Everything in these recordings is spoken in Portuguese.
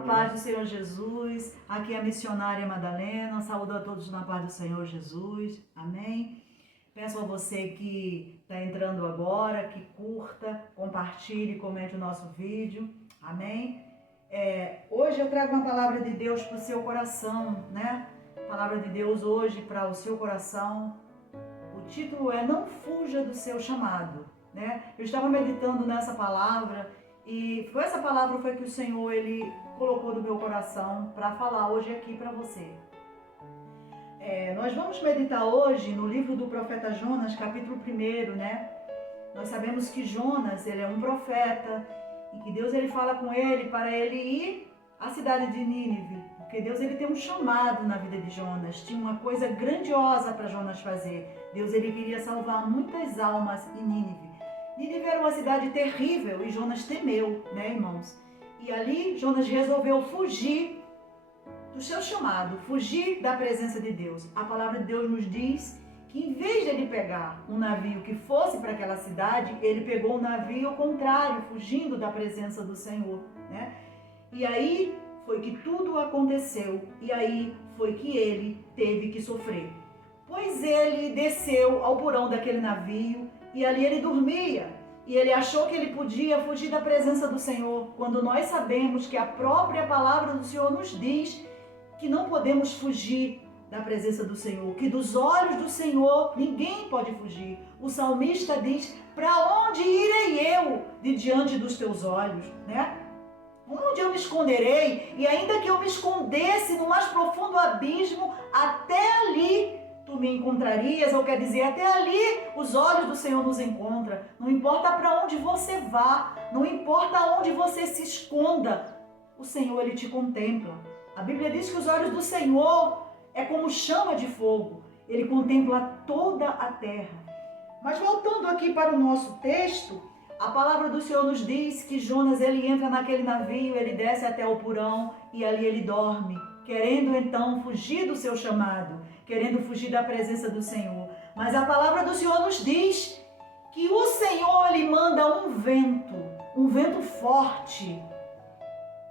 paz do Senhor Jesus, aqui é a missionária Madalena, saúdo a todos na paz do Senhor Jesus, amém? Peço a você que está entrando agora, que curta, compartilhe, comente o nosso vídeo, amém? Hoje eu trago uma palavra de Deus para o seu coração, né? Palavra de Deus hoje para o seu coração. O título é Não Fuja do Seu Chamado, né? Eu estava meditando nessa palavra e essa palavra foi que o Senhor ele colocou no meu coração para falar hoje aqui para você. Nós vamos meditar hoje no livro do profeta Jonas, capítulo 1, né? Nós sabemos que Jonas ele é um profeta e que Deus ele fala com ele para ele ir à cidade de Nínive, porque Deus ele tem um chamado na vida de Jonas, tinha uma coisa grandiosa para Jonas fazer. Deus ele queria salvar muitas almas em Nínive. Nínive era uma cidade terrível e Jonas temeu, né, irmãos? E ali Jonas resolveu fugir do seu chamado, fugir da presença de Deus. A palavra de Deus nos diz que em vez de ele pegar um navio que fosse para aquela cidade, ele pegou um navio contrário, fugindo da presença do Senhor, né? E aí foi que tudo aconteceu, e aí foi que ele teve que sofrer. Pois ele desceu ao porão daquele navio e ali ele dormia. E ele achou que ele podia fugir da presença do Senhor, quando nós sabemos que a própria palavra do Senhor nos diz que não podemos fugir da presença do Senhor, que dos olhos do Senhor ninguém pode fugir. O salmista diz: para onde irei eu de diante dos teus olhos, né? Onde eu me esconderei? E ainda que eu me escondesse no mais profundo abismo, até ali tu me encontrarias, ou quer dizer, até ali os olhos do Senhor nos encontram. Não importa para onde você vá, não importa onde você se esconda, o Senhor ele te contempla. A Bíblia diz que os olhos do Senhor é como chama de fogo, ele contempla toda a terra. Mas voltando aqui para o nosso texto, a palavra do Senhor nos diz que Jonas ele entra naquele navio, ele desce até o porão e ali ele dorme, querendo então fugir do seu chamado, querendo fugir da presença do Senhor. Mas a palavra do Senhor nos diz que o Senhor ele manda um vento forte,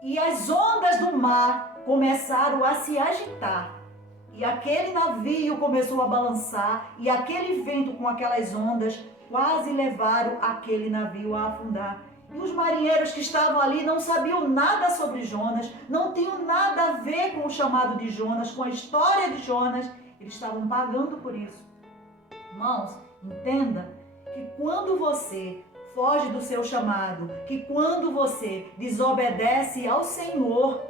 e as ondas do mar começaram a se agitar. E aquele navio começou a balançar, e aquele vento com aquelas ondas quase levaram aquele navio a afundar. E os marinheiros que estavam ali não sabiam nada sobre Jonas, não tinham nada a ver com o chamado de Jonas, com a história de Jonas. Eles estavam pagando por isso. Irmãos, entenda que quando você foge do seu chamado, que quando você desobedece ao Senhor,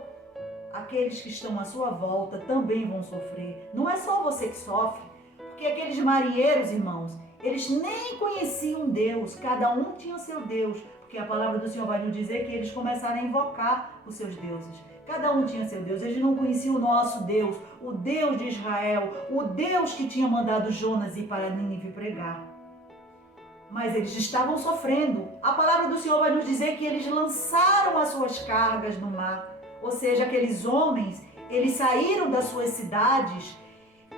aqueles que estão à sua volta também vão sofrer. Não é só você que sofre, porque aqueles marinheiros, irmãos, eles nem conheciam Deus, cada um tinha seu Deus, porque a palavra do Senhor vai nos dizer que eles começaram a invocar os seus deuses. Cada um tinha seu Deus, eles não conheciam o nosso Deus, o Deus de Israel, o Deus que tinha mandado Jonas ir para Nínive pregar. Mas eles estavam sofrendo. A palavra do Senhor vai nos dizer que eles lançaram as suas cargas no mar. Ou seja, aqueles homens, eles saíram das suas cidades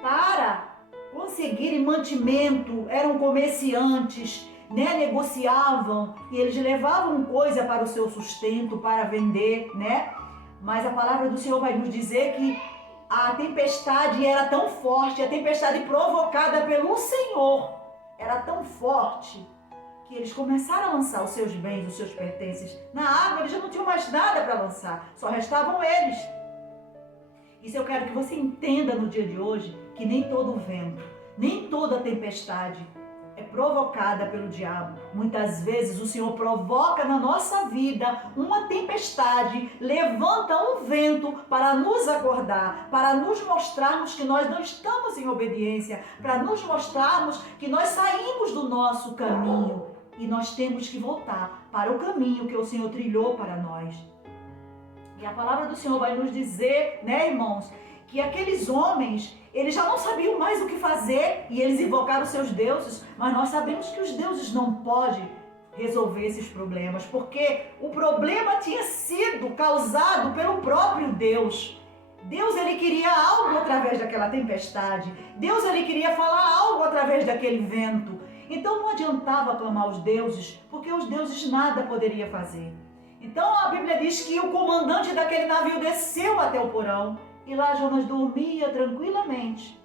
para conseguirem mantimento, eram comerciantes, né? Negociavam e eles levavam coisa para o seu sustento, para vender, né? Mas a palavra do Senhor vai nos dizer que a tempestade era tão forte, a tempestade provocada pelo Senhor era tão forte, que eles começaram a lançar os seus bens, os seus pertences na água. Eles já não tinham mais nada para lançar, só restavam eles. Isso eu quero que você entenda no dia de hoje, que nem todo vento, nem toda tempestade é provocada pelo diabo. Muitas vezes o Senhor provoca na nossa vida uma tempestade, levanta um vento para nos acordar, para nos mostrarmos que nós não estamos em obediência, para nos mostrarmos que nós saímos do nosso caminho e nós temos que voltar para o caminho que o Senhor trilhou para nós. E a palavra do Senhor vai nos dizer, né, irmãos, que aqueles homens, eles já não sabiam mais o que fazer e eles invocaram seus deuses, mas nós sabemos que os deuses não podem resolver esses problemas, porque o problema tinha sido causado pelo próprio Deus. Deus ele queria algo através daquela tempestade, Deus ele queria falar algo através daquele vento. Então não adiantava clamar aos deuses, porque os deuses nada poderiam fazer. Então a Bíblia diz que o comandante daquele navio desceu até o porão e lá Jonas dormia tranquilamente,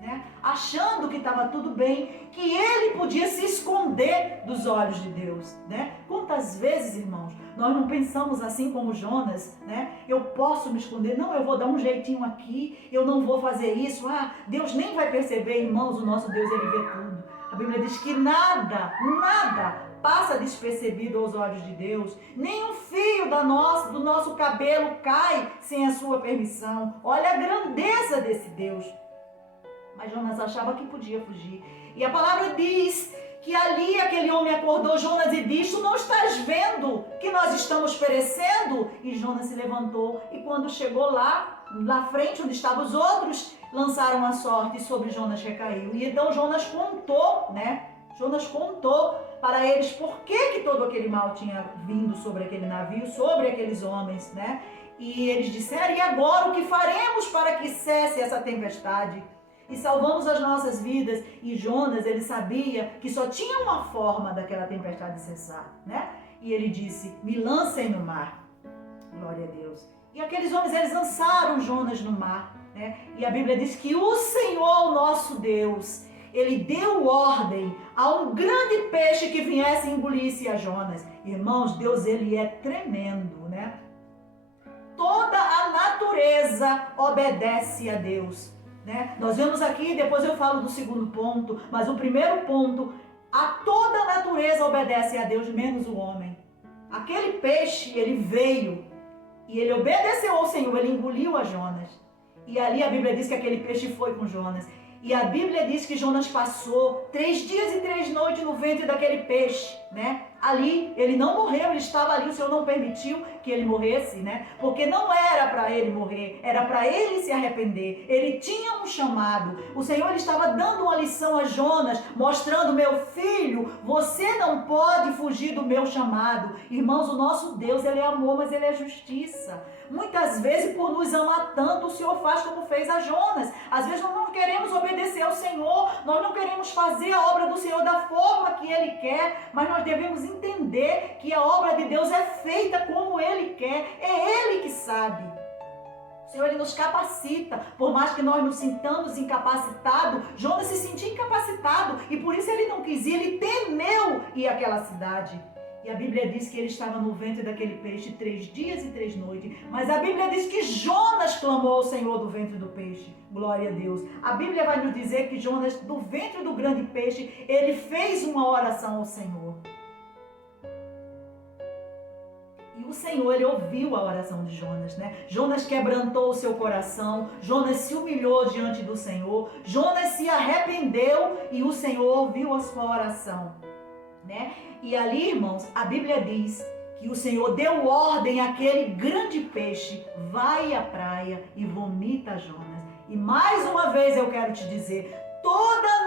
né? Achando que estava tudo bem, que ele podia se esconder dos olhos de Deus, né? Quantas vezes, irmãos, nós não pensamos assim como Jonas, né? Eu posso me esconder, não, eu vou dar um jeitinho aqui, eu não vou fazer isso, Deus nem vai perceber, irmãos, o nosso Deus, ele vê tudo. A Bíblia diz que nada passa despercebido aos olhos de Deus, nem um fio do nosso cabelo cai sem a sua permissão. Olha a grandeza desse Deus. Mas Jonas achava que podia fugir. E a palavra diz que ali aquele homem acordou Jonas e disse: tu não estás vendo que nós estamos perecendo? E Jonas se levantou e quando chegou lá na frente onde estavam os outros, lançaram a sorte e sobre Jonas recaiu. E então Jonas contou, né? Jonas contou para eles por que todo aquele mal tinha vindo sobre aquele navio, sobre aqueles homens, né? E eles disseram: e agora o que faremos para que cesse essa tempestade? E salvamos as nossas vidas. E Jonas, ele sabia que só tinha uma forma daquela tempestade cessar, né? E ele disse: me lancem no mar. Glória a Deus. E aqueles homens, eles lançaram Jonas no mar, né? E a Bíblia diz que o Senhor, nosso Deus, ele deu ordem a um grande peixe que viesse e engolisse a Jonas. Irmãos, Deus, ele é tremendo, né? Toda a natureza obedece a Deus, né? Nós vemos aqui, depois eu falo do segundo ponto, mas o primeiro ponto, a toda a natureza obedece a Deus, menos o homem. Aquele peixe, ele veio e ele obedeceu ao Senhor, ele engoliu a Jonas. E ali a Bíblia diz que aquele peixe foi com Jonas. E a Bíblia diz que Jonas passou 3 dias e 3 noites no ventre daquele peixe, né? Ali, ele não morreu, ele estava ali, o Senhor não permitiu que ele morresse, né? Porque não era para ele morrer, era para ele se arrepender. Ele tinha um chamado. O Senhor, ele estava dando uma lição a Jonas, mostrando: meu filho, você não pode fugir do meu chamado. Irmãos, o nosso Deus, ele é amor, mas ele é justiça. Muitas vezes, por nos amar tanto, o Senhor faz como fez a Jonas. Às vezes nós não queremos obedecer ao Senhor, nós não queremos fazer a obra do Senhor da forma que Ele quer, mas nós devemos entender que a obra de Deus é feita como Ele quer, é Ele que sabe. O Senhor, ele nos capacita, por mais que nós nos sintamos incapacitados. Jonas se sentia incapacitado e por isso ele não quis ir, ele temeu ir àquela cidade. E a Bíblia diz que ele estava no ventre daquele peixe 3 dias e 3 noites. Mas a Bíblia diz que Jonas clamou ao Senhor do ventre do peixe. Glória a Deus. A Bíblia vai nos dizer que Jonas, do ventre do grande peixe, ele fez uma oração ao Senhor. E o Senhor, ele ouviu a oração de Jonas, né? Jonas quebrantou o seu coração. Jonas se humilhou diante do Senhor. Jonas se arrependeu e o Senhor ouviu a sua oração, né? E ali, irmãos, a Bíblia diz que o Senhor deu ordem àquele grande peixe: vai à praia e vomita Jonas. E mais uma vez eu quero te dizer, toda a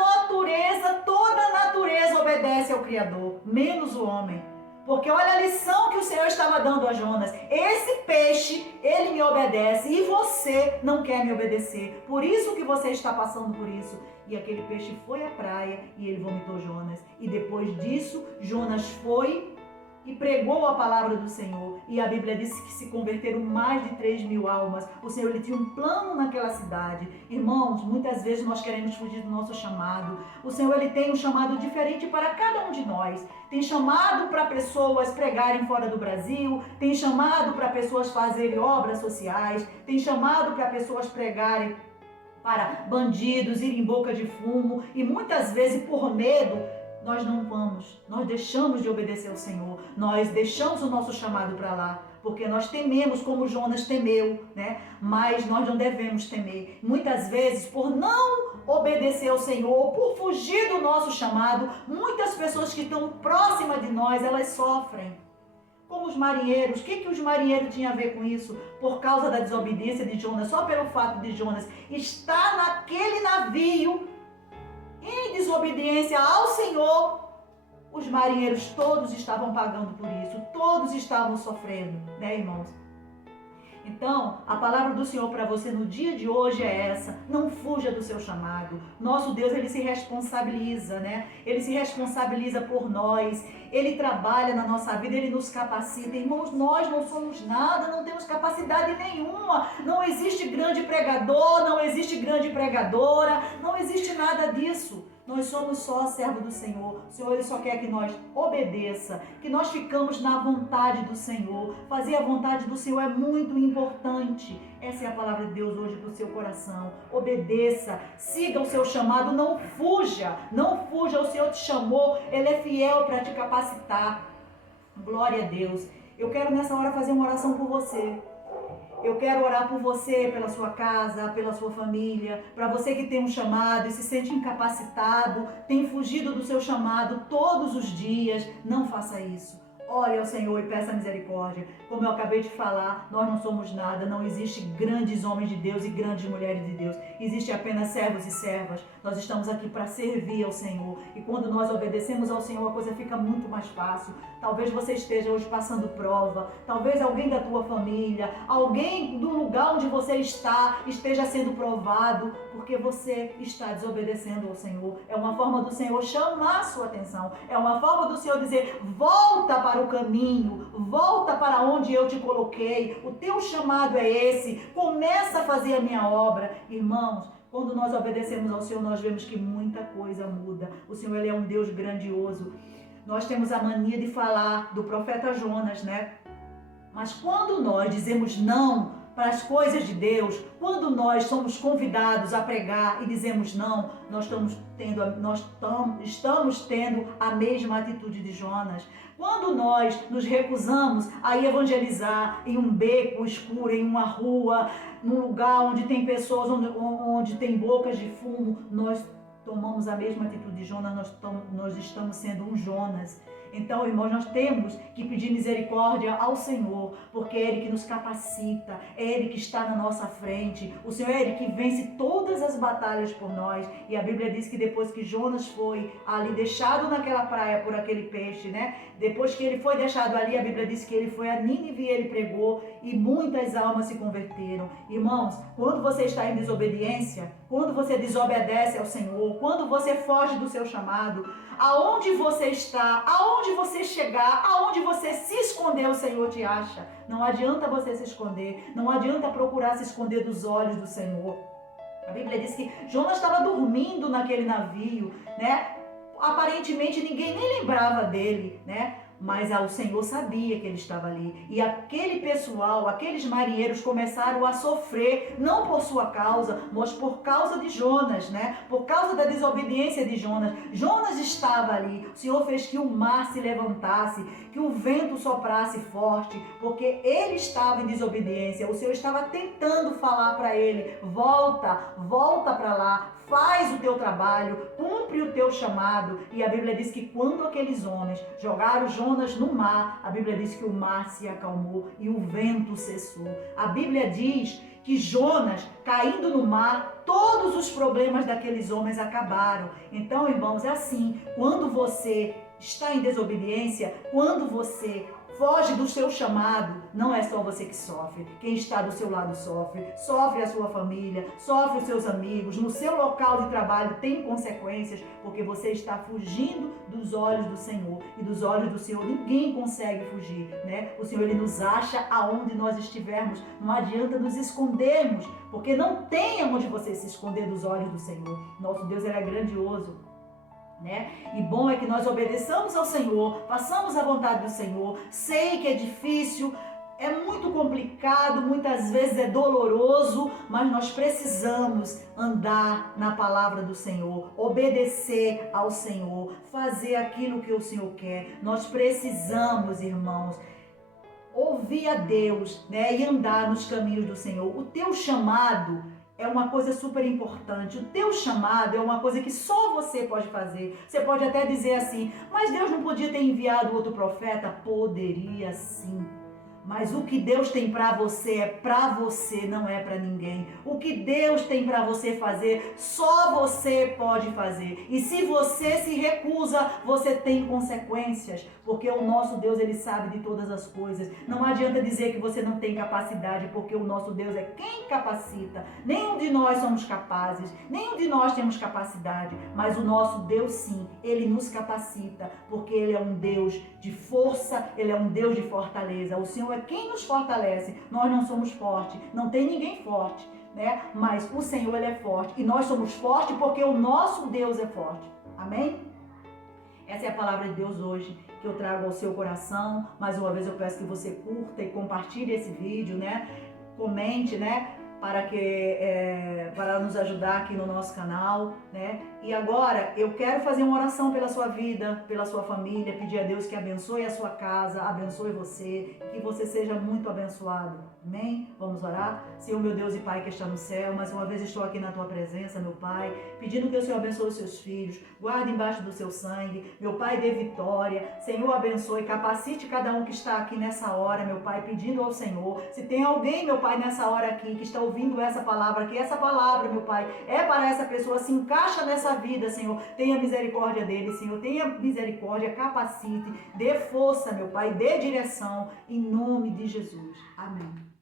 natureza obedece ao Criador, menos o homem. Porque olha a lição que o Senhor estava dando a Jonas: esse peixe, ele me obedece e você não quer me obedecer. Por isso que você está passando por isso. E aquele peixe foi à praia e ele vomitou Jonas. E depois disso, Jonas foi e pregou a palavra do Senhor. E a Bíblia diz que se converteram mais de 3.000 almas. O Senhor, ele tinha um plano naquela cidade. Irmãos, muitas vezes nós queremos fugir do nosso chamado. O Senhor, ele tem um chamado diferente para cada um de nós. Tem chamado para pessoas pregarem fora do Brasil. Tem chamado para pessoas fazerem obras sociais. Tem chamado para pessoas pregarem para bandidos, ir em boca de fumo. E muitas vezes, por medo, nós não vamos, nós deixamos de obedecer ao Senhor, nós deixamos o nosso chamado para lá, porque nós tememos como Jonas temeu, né? Mas nós não devemos temer. Muitas vezes, por não obedecer ao Senhor, por fugir do nosso chamado, muitas pessoas que estão próximas de nós, elas sofrem. Como os marinheiros. O que os marinheiros tinham a ver com isso? Por causa da desobediência de Jonas, só pelo fato de Jonas estar naquele navio, em desobediência ao Senhor, os marinheiros todos estavam pagando por isso, todos estavam sofrendo, né, irmãos? Então, a palavra do Senhor para você no dia de hoje é essa: não fuja do seu chamado. Nosso Deus, ele se responsabiliza, né? Ele se responsabiliza por nós. Ele trabalha na nossa vida, ele nos capacita. Irmãos, nós não somos nada, não temos capacidade nenhuma. Não existe grande pregador, não existe grande pregadora, não existe nada disso. Nós somos só servo do Senhor. O Senhor, ele só quer que nós obedeça, que nós ficamos na vontade do Senhor. Fazer a vontade do Senhor é muito importante. Essa é a palavra de Deus hoje para o seu coração. Obedeça, siga o seu chamado, não fuja. Não fuja, o Senhor te chamou, ele é fiel para te capacitar. Glória a Deus. Eu quero nessa hora fazer uma oração por você. Eu quero orar por você, pela sua casa, pela sua família, para você que tem um chamado e se sente incapacitado, tem fugido do seu chamado todos os dias. Não faça isso. Ore ao Senhor e peça misericórdia. Como eu acabei de falar, nós não somos nada. Não existe grandes homens de Deus e grandes mulheres de Deus. Existe apenas servos e servas. Nós estamos aqui para servir ao Senhor. E quando nós obedecemos ao Senhor, a coisa fica muito mais fácil. Talvez você esteja hoje passando prova. Talvez alguém da tua família, alguém do lugar onde você está, esteja sendo provado porque você está desobedecendo ao Senhor. É uma forma do Senhor chamar a sua atenção. É uma forma do Senhor dizer: volta para o caminho, volta para onde eu te coloquei. O teu chamado é esse. Começa a fazer a minha obra. Irmãos, quando nós obedecemos ao Senhor, nós vemos que muita coisa muda. O Senhor, ele é um Deus grandioso. Nós temos a mania de falar do profeta Jonas, né? Mas quando nós dizemos não para as coisas de Deus, quando nós somos convidados a pregar e dizemos não, nós estamos tendo a mesma atitude de Jonas. Quando nós nos recusamos a evangelizar em um beco escuro, em uma rua, num lugar onde tem pessoas, onde tem bocas de fumo, nós tomamos a mesma atitude de Jonas, nós estamos sendo um Jonas. Então, irmãos, nós temos que pedir misericórdia ao Senhor, porque é Ele que nos capacita, é Ele que está na nossa frente. O Senhor é Ele que vence todas as batalhas por nós. E a Bíblia diz que depois que Jonas foi ali deixado naquela praia por aquele peixe, né? Depois que ele foi deixado ali, a Bíblia diz que ele foi a Nínive e ele pregou e muitas almas se converteram. Irmãos, quando você está em desobediência, quando você desobedece ao Senhor, quando você foge do seu chamado, aonde você está, aonde você chegar, aonde você se esconder, o Senhor te acha. Não adianta você se esconder, não adianta procurar se esconder dos olhos do Senhor. A Bíblia diz que Jonas estava dormindo naquele navio, né? Aparentemente ninguém nem lembrava dele, né? Mas o Senhor sabia que ele estava ali. E aquele pessoal, aqueles marinheiros começaram a sofrer, não por sua causa, mas por causa de Jonas, né? Por causa da desobediência de Jonas. Jonas estava ali. O Senhor fez que o mar se levantasse, que o vento soprasse forte, porque ele estava em desobediência. O Senhor estava tentando falar para ele: volta para lá. Faz o teu trabalho, cumpre o teu chamado. E a Bíblia diz que quando aqueles homens jogaram Jonas no mar, a Bíblia diz que o mar se acalmou e o vento cessou. A Bíblia diz que Jonas, caindo no mar, todos os problemas daqueles homens acabaram. Então, irmãos, é assim: quando você está em desobediência, quando você foge do seu chamado, não é só você que sofre. Quem está do seu lado sofre. Sofre a sua família, sofre os seus amigos. No seu local de trabalho tem consequências, porque você está fugindo dos olhos do Senhor. E dos olhos do Senhor ninguém consegue fugir, né? O Senhor, ele nos acha aonde nós estivermos. Não adianta nos escondermos, porque não tem onde você se esconder dos olhos do Senhor. Nosso Deus, ele é grandioso, né? E bom é que nós obedeçamos ao Senhor, façamos a vontade do Senhor. Sei que é difícil, é muito complicado, muitas vezes é doloroso, mas nós precisamos andar na palavra do Senhor, obedecer ao Senhor, fazer aquilo que o Senhor quer. Nós precisamos, irmãos, ouvir a Deus, né? E andar nos caminhos do Senhor. O teu chamado é uma coisa super importante. O teu chamado é uma coisa que só você pode fazer. Você pode até dizer assim: mas Deus não podia ter enviado outro profeta? Poderia sim. Mas o que Deus tem para você é para você, não é para ninguém. O que Deus tem para você fazer, só você pode fazer. E se você se recusa, você tem consequências, porque o nosso Deus, ele sabe de todas as coisas. Não adianta dizer que você não tem capacidade, porque o nosso Deus é quem capacita. Nenhum de nós somos capazes, nenhum de nós temos capacidade, mas o nosso Deus sim, ele nos capacita, porque ele é um Deus de força, ele é um Deus de fortaleza. O Senhor é quem nos fortalece. Nós não somos fortes, não tem ninguém forte, né? Mas o Senhor, ele é forte, e nós somos fortes porque o nosso Deus é forte. Amém? Essa é a palavra de Deus hoje que eu trago ao seu coração. Mais uma vez eu peço que você curta e compartilhe esse vídeo, né? Comente, né? Para nos ajudar aqui no nosso canal, né? E agora eu quero fazer uma oração pela sua vida, pela sua família, pedir a Deus que abençoe a sua casa, abençoe você, que você seja muito abençoado. Amém? Vamos orar? Senhor, meu Deus e Pai que está no céu, mais uma vez estou aqui na tua presença, meu Pai, pedindo que o Senhor abençoe os seus filhos, guarde embaixo do seu sangue, meu Pai, dê vitória, Senhor, abençoe, capacite cada um que está aqui nessa hora, meu Pai, pedindo ao Senhor, se tem alguém, meu Pai, nessa hora aqui que está ouvindo essa palavra, que essa palavra, meu Pai, é para essa pessoa, se encaixa nessa vida, Senhor, tenha misericórdia dele, Senhor, tenha misericórdia, capacite, dê força, meu Pai, dê direção, em nome de Jesus. Amém.